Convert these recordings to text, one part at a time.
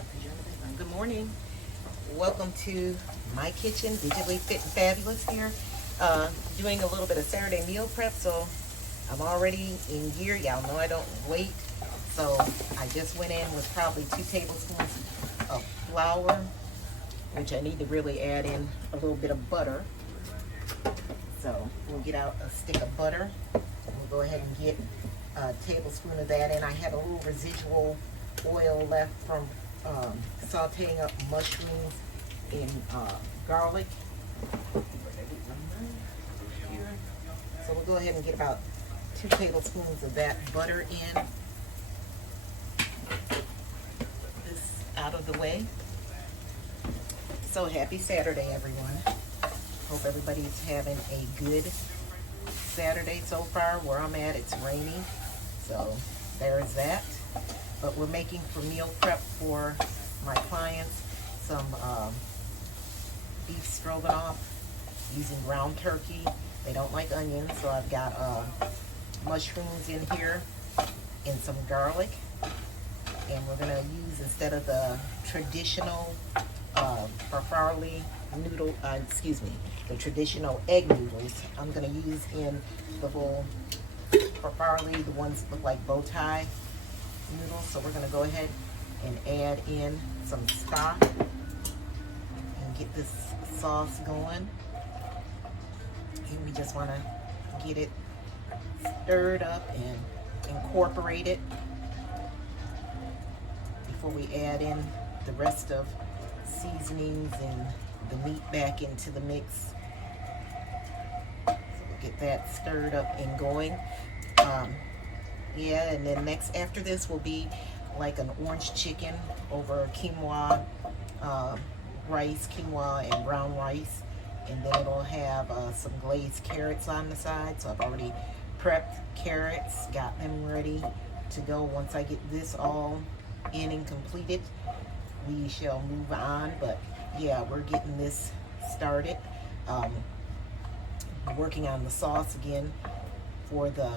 up. Good morning. Welcome to my kitchen, Digitally Fit and Fabulous here. Doing a little bit of Saturday meal prep, so I'm already in gear. Y'all know I don't wait. So I just went in with probably 2 tablespoons of flour, which I need to really add in a little bit of butter. So we'll get out a stick of butter. We'll go ahead and get a tablespoon of that in. I had a little residual oil left from sauteing up mushrooms in garlic. So we'll go ahead and get about 2 tablespoons of that butter in. This out of the way. So happy Saturday, everyone. Hope everybody's having a good Saturday so far. Where I'm at, it's rainy, so there's that. But we're making for meal prep for my clients some beef stroganoff using ground turkey. They don't like onions, so I've got mushrooms in here and some garlic. And we're gonna use, instead of the traditional farfalle noodle, the traditional egg noodles, I'm gonna use in the little farfalle, the ones that look like bow tie noodles. So we're gonna go ahead and add in some stock and get this sauce going. And we just wanna get it stirred up and incorporate it before we add in the rest of seasonings and the meat back into the mix. So we'll get that stirred up and going. Yeah, and then next after this will be like an orange chicken over quinoa rice, quinoa and brown rice. And then it'll have some glazed carrots on the side. So I've already prepped carrots, got them ready to go. Once I get this all in and completed, we shall move on. But yeah, we're getting this started. Working on the sauce again for the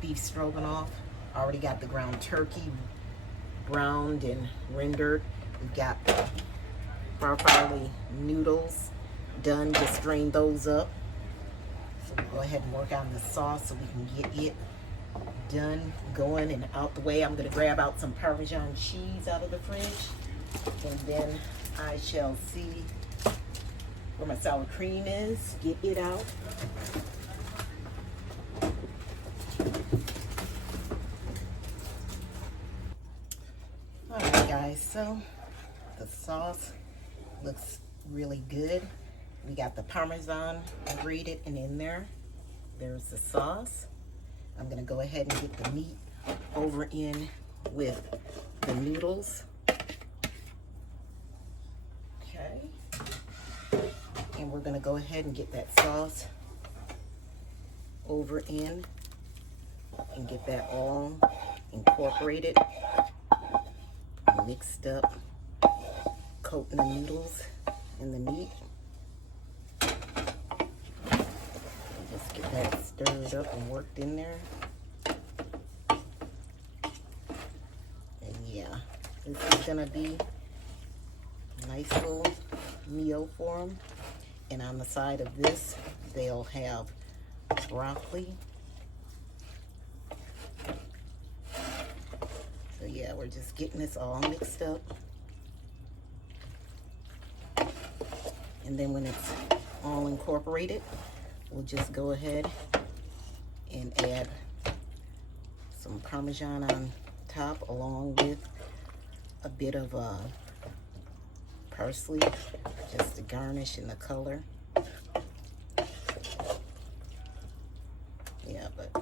beef stroganoff. Already got the ground turkey browned and rendered. We've got the farfalle noodles done. Just drain those up. So we'll go ahead and work on the sauce so we can get it done, going and out the way. I'm going to grab out some Parmesan cheese out of the fridge, and then I shall see where my sour cream is, get it out. Alright guys, so the sauce looks really good. We got the Parmesan grated and in there. There's the sauce. I'm gonna go ahead and get the meat over in with the noodles. Okay. And we're gonna go ahead and get that sauce over in and get that all incorporated, mixed up, coating the noodles and the meat. Just get that stirred up and worked in there. And yeah, this is gonna be a nice little meal for them. And on the side of this, they'll have broccoli. So yeah, we're just getting this all mixed up. And then when it's all incorporated, we'll just go ahead and add some Parmesan on top, along with a bit of parsley, just to garnish in the color. Yeah, but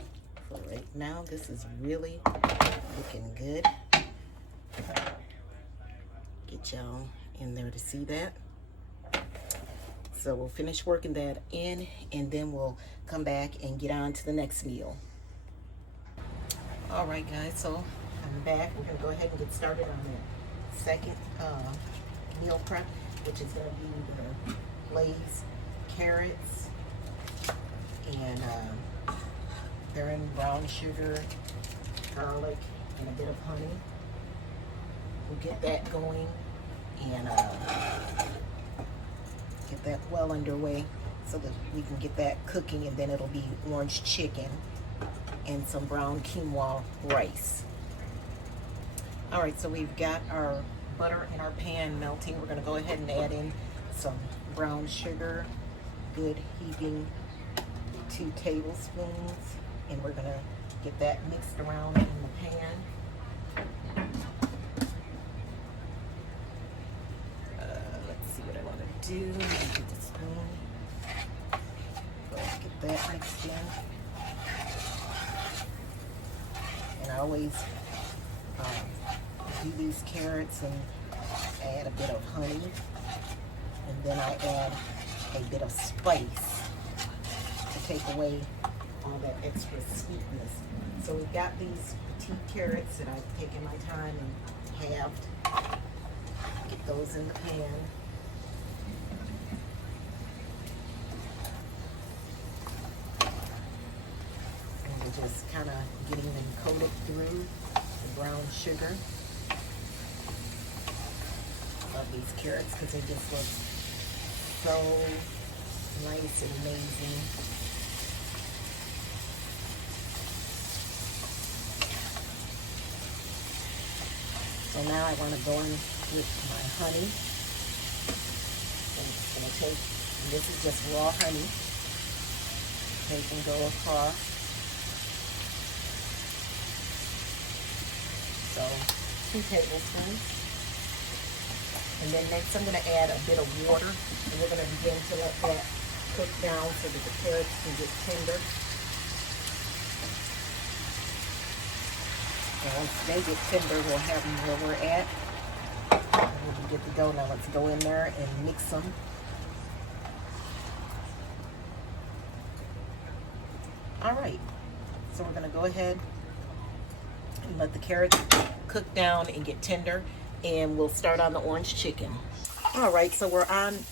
for right now, this is really looking good. Get y'all in there to see that. So we'll finish working that in, and then we'll come back and get on to the next meal. All right, guys, so I'm back. We're gonna go ahead and get started on the second meal prep, which is gonna be the glazed carrots, and they're in brown sugar, garlic, and a bit of honey. we'll get that going and get that well underway so that we can get that cooking, and then it'll be orange chicken and some brown quinoa rice. All right, so we've got our butter in our pan melting. We're gonna go ahead and add in some brown sugar, good heaping 2 tablespoons, and we're gonna get that mixed around in the pan. Let's see what I want to do. Get the spoon. Go get that mixed in. And I always do these carrots and add a bit of honey, and then I add a bit of spice to take away all that extra sweetness. So we've got these petite carrots that I've taken my time and halved. Get those in the pan. And we're just kind of getting them coated through the brown sugar. Love these carrots because they just look so nice and amazing. So now I want to go in with my honey. I'm just going to take, and this is just raw honey, take and go across. So 2 tablespoons. And then next I'm going to add a bit of water, and we're going to begin to let that cook down so that the carrots can get tender. And once they get tender, we'll have them where we're at. And we'll be good to go. Now let's go in there and mix them. All right, so we're going to go ahead and let the carrots cook down and get tender, and we'll start on the orange chicken. All right, so we're on,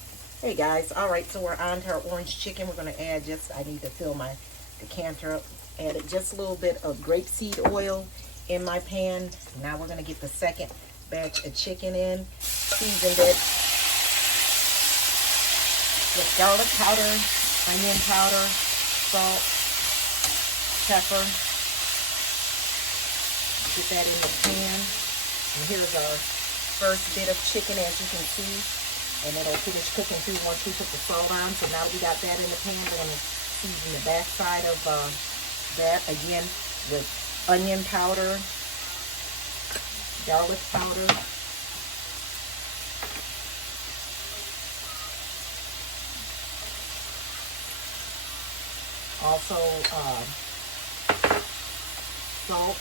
hey guys, all right, so we're on to our orange chicken. We're going to add I need to fill my decanter up. Added just a little bit of grapeseed oil in my pan. Now we're going to get the second batch of chicken in, seasoned it with garlic powder, onion powder, salt, pepper. Get that in the pan. And here's our first bit of chicken, as you can see, and it'll finish cooking through once we put the salt on. So now that we got that in the pan, we're going to season the back side of that again with onion powder, garlic powder, also salt.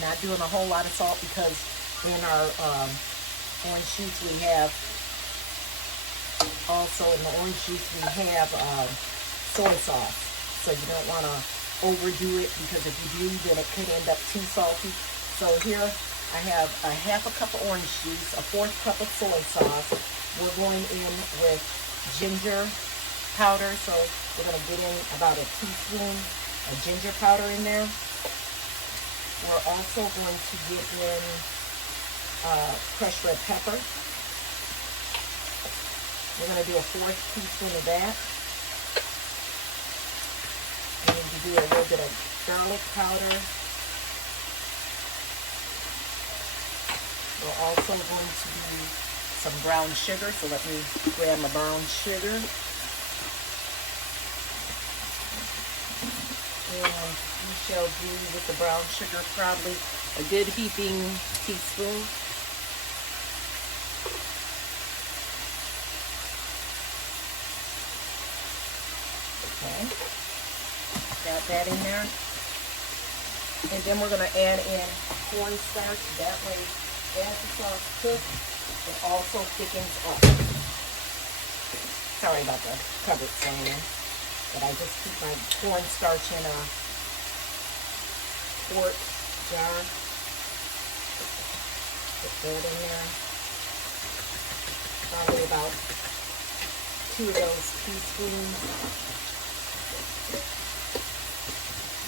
Not doing a whole lot of salt because in our orange juice we have, also in the orange juice we have soy sauce. So you don't want to overdo it, because if you do, then it could end up too salty. So here I have a half a cup of orange juice, a 1/4 cup of soy sauce. We're going in with ginger powder. So we're going to get in about a teaspoon of ginger powder in there. We're also going to get in crushed red pepper. We're going to do a 1/4 teaspoon of that. We need to do a little bit of garlic powder. We're also going to do some brown sugar. So let me grab my brown sugar. And we shall do with the brown sugar probably a good heaping teaspoon. Okay, got that in there. And then we're going to add in cornstarch. That way, as the sauce cooks, it also thickens up. Sorry about the cupboard slamming. But I just keep my cornstarch in a quart jar. Put that in there. Probably about 2 of those teaspoons.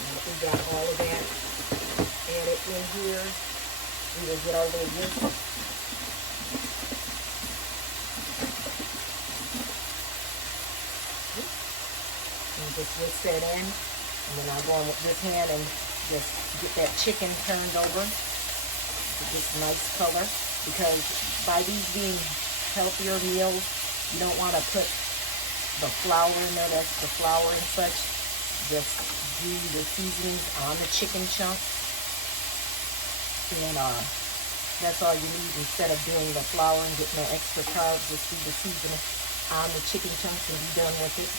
Now that we got all of that added in we'll get our lid here. And just whisk that in. And then I'll go in with this hand and just get that chicken turned over to get nice color. Because by these being healthier meals, you don't want to put the flour in there. That's the flour and such. Just do the seasonings on the chicken chunks. And that's all you need instead of doing the flour and getting no extra carbs. Just do the seasoning on the chicken chunks and be done with it.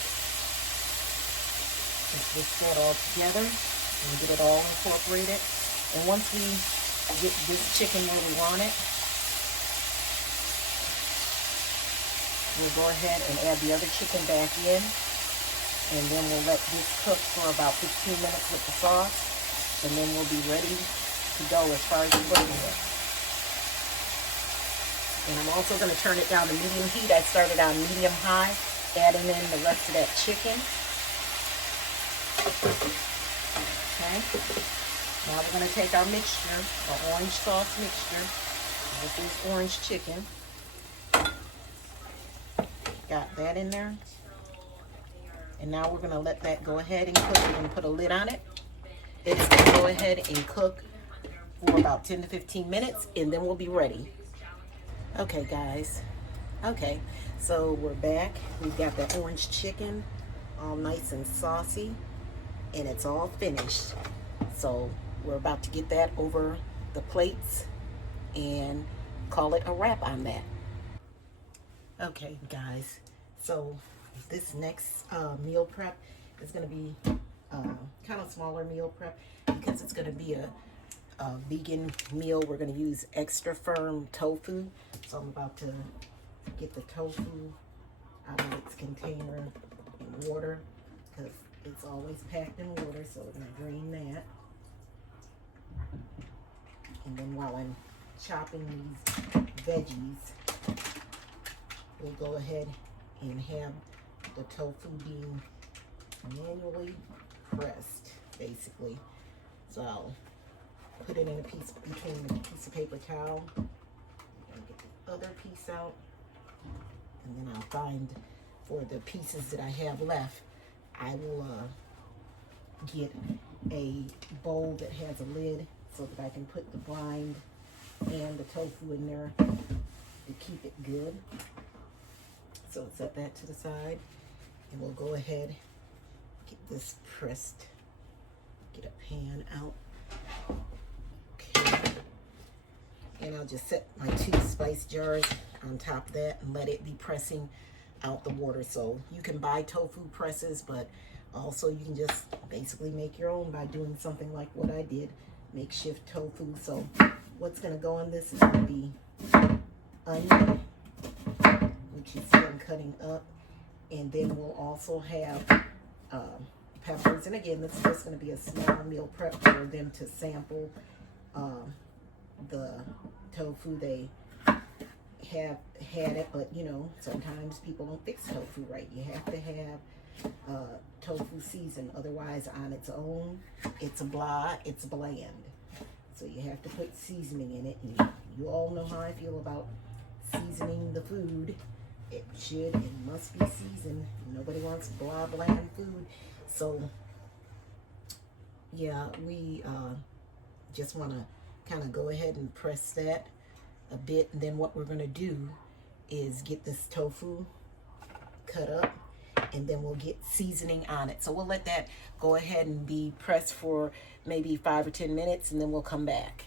Just whisk that all together and get it all incorporated. And once we get this chicken where we want it, we'll go ahead and add the other chicken back in. And then we'll let this cook for about 15 minutes with the sauce. And then we'll be ready to go as far as cooking it. And I'm also going to turn it down to medium heat. I started on medium-high, adding in the rest of that chicken. Okay. Now we're going to take our mixture, our orange sauce mixture, with this orange chicken. Got that in there. And now we're going to let that go ahead and cook. We're going to put a lid on it. It's going to go ahead and cook for about 10 to 15 minutes, and then we'll be ready. Okay, guys. Okay, so we're back. We've got that orange chicken all nice and saucy, and it's all finished. So we're about to get that over the plates and call it a wrap on that. Okay, guys. So this next meal prep is going to be kind of smaller meal prep because it's going to be a vegan meal. We're going to use extra firm tofu. So I'm about to get the tofu out of its container in water because it's always packed in water. So we're going to drain that. And then while I'm chopping these veggies, we'll go ahead and have the tofu being manually pressed, basically. So I'll put it in a piece between a piece of paper towel and get the other piece out, and then I'll find for the pieces that I have left, I will get a bowl that has a lid so that I can put the brine and the tofu in there to keep it good. So set that to the side, and we'll go ahead, get this pressed, get a pan out. Okay. And I'll just set my 2 spice jars on top of that and let it be pressing out the water. So you can buy tofu presses, but also you can just basically make your own by doing something like what I did, makeshift tofu. So what's gonna go in this is gonna be onion, which you see I'm cutting up, and then we'll also have peppers. And again, this is just going to be a small meal prep for them to sample the tofu. They have had it, but you know, sometimes people don't fix tofu right. You have to have tofu seasoned, otherwise on its own, it's bland. So you have to put seasoning in it, and you all know how I feel about seasoning the food. It should and must be seasoned. Nobody wants bland food. So yeah, we just want to kind of go ahead and press that a bit, and then what we're going to do is get this tofu cut up, and then we'll get seasoning on it. So we'll let that go ahead and be pressed for maybe 5 or 10 minutes, and then we'll come back.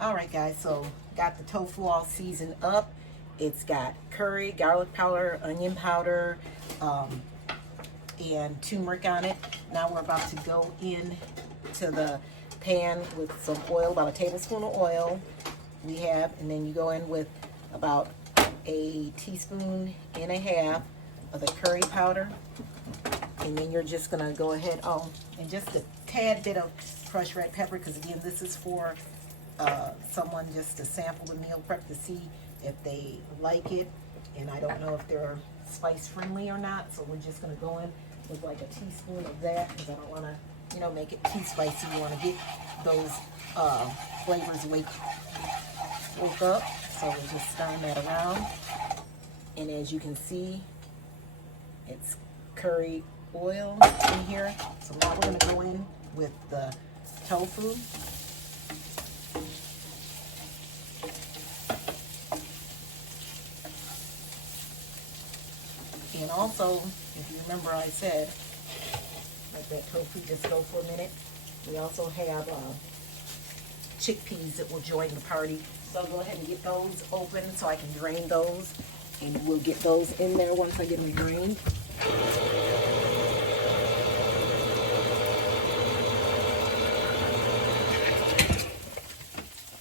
All right, guys, so got the tofu all seasoned up. It's got curry, garlic powder, onion powder, and turmeric on it. Now we're about to go in to the pan with some oil, about a tablespoon of oil we have, and then you go in with about a teaspoon and a half of the curry powder, and then you're just gonna go ahead, and just a tad bit of crushed red pepper, because again, this is for someone just to sample the meal prep to see if they like it, and I don't know if they're spice friendly or not, so we're just going to go in with like a teaspoon of that, because I don't want to you know, make it too spicy. You want to get those flavors woke up. So we're just stirring that around. And as you can see, it's curry oil in here. So now we're going to go in with the tofu. And also, if you remember, I said, let that tofu just go for a minute. We also have chickpeas that will join the party. So I'll go ahead and get those open so I can drain those. And we'll get those in there once I get them drained.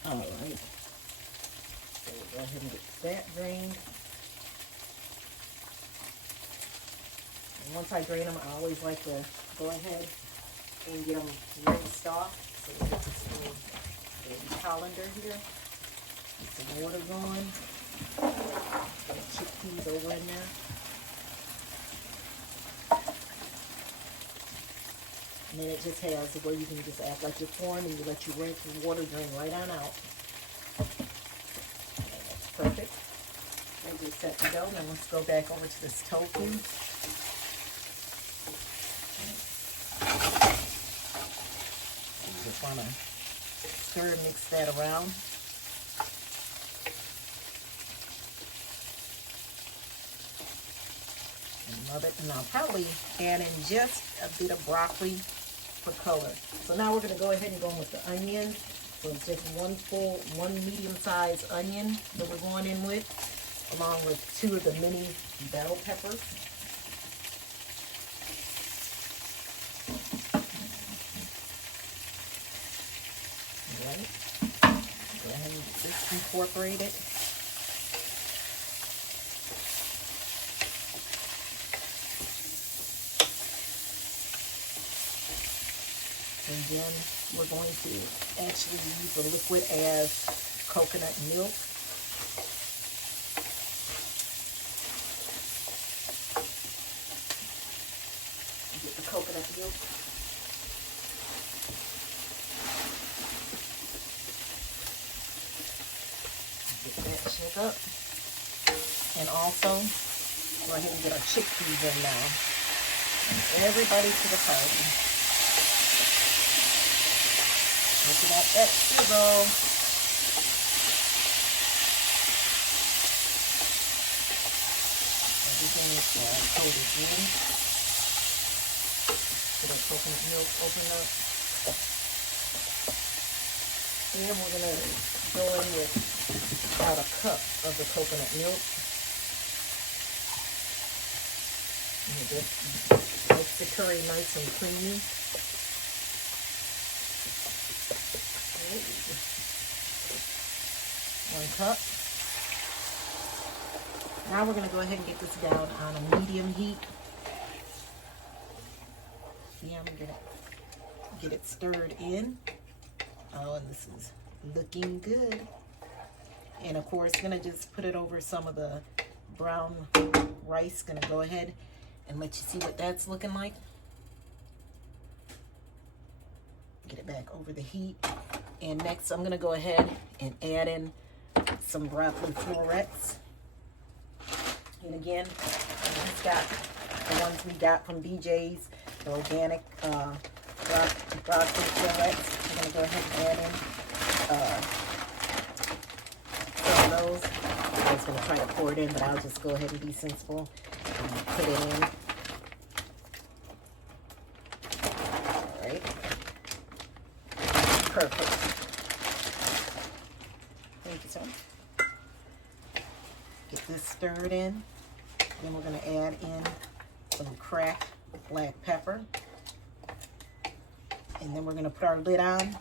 All right. So we'll go ahead and get that drained. And once I drain them, I always like to go ahead and get them rinsed off. So we'll get some baby colander here. Get some water going. Get chickpeas over in there. And then it just has where you can just act like you're pouring and you let your water drain right on out. Okay, that's perfect. We'll just set to go. Now let's go back over to this tofu. Just want to stir and mix that around. And love it. And I'll probably add in just a bit of broccoli for color. So now we're going to go ahead and go in with the onion. So it's just one medium-sized onion that we're going in with, along with 2 of the mini bell peppers. Right. Go ahead and just incorporate it. And then we're going to actually use the liquid as coconut milk. Get the coconut milk. Get that shook up. And also, go ahead and get our chickpeas in now. Everybody to the party. Looking at that sizzle. Everything is coated in. Get our coconut milk open up. And we're going to go in with about a cup of the coconut milk. And it just makes the curry nice and creamy. 1 cup. Now we're going to go ahead and get this down on a medium heat. See, I'm going to get it stirred in. Oh, and this is looking good. And of course, going to just put it over some of the brown rice. Going to go ahead and let you see what that's looking like. Get it back over the heat. And next, I'm going to go ahead and add in some broccoli florets. And again, I just got the ones we got from BJ's, the organic broccoli florets. I'm going to go ahead and add in some of those. I was going to try to pour it in, but I'll just go ahead and be sensible and put it in. All right. Perfect. Thank you, sir. Get this stirred in. Then we're going to add in some cracked black pepper. And then we're going to put our lid on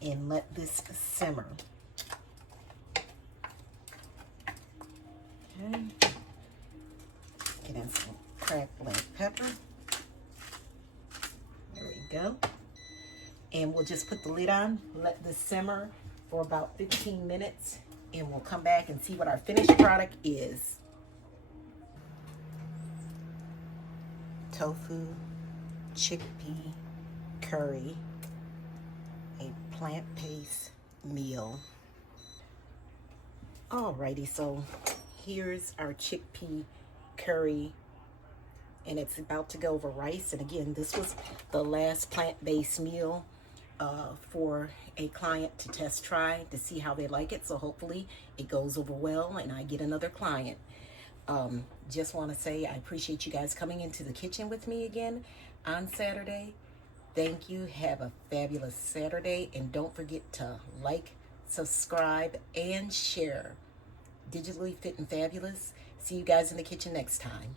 and let this simmer. Okay. Get in some cracked black pepper. There we go. And we'll just put the lid on, let this simmer for about 15 minutes, and we'll come back and see what our finished product is. Tofu, chickpea, curry, a plant-based meal. Alrighty, so here's our chickpea curry, and it's about to go over rice. And again, this was the last plant-based meal for a client to test try to see how they like it. So hopefully it goes over well and I get another client. Just want to say I appreciate you guys coming into the kitchen with me again on Saturday. Thank you. Have a fabulous Saturday. And don't forget to like, subscribe, and share. Digitally Fit and Fabulous. See you guys in the kitchen next time.